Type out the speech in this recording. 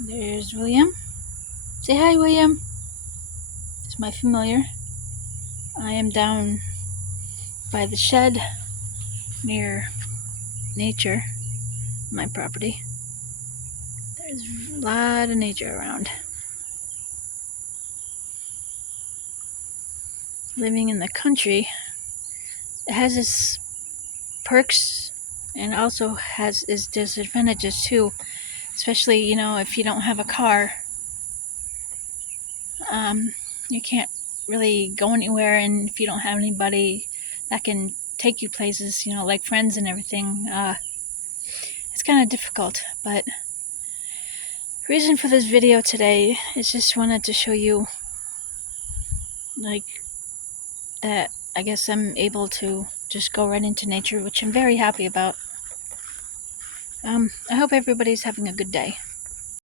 There's William. Say hi, William. It's my familiar. I am down by the shed near nature, my property. There's a lot of nature around. Living in the country, it has its perks and also has its disadvantages too, especially, if you don't have a car. You can't really go anywhere, and if you don't have anybody that can take you places, like friends and everything, it's kind of difficult. But the reason for this video today is just wanted to show you, that I guess I'm able to just go right into nature, which I'm very happy about. I hope everybody's having a good day.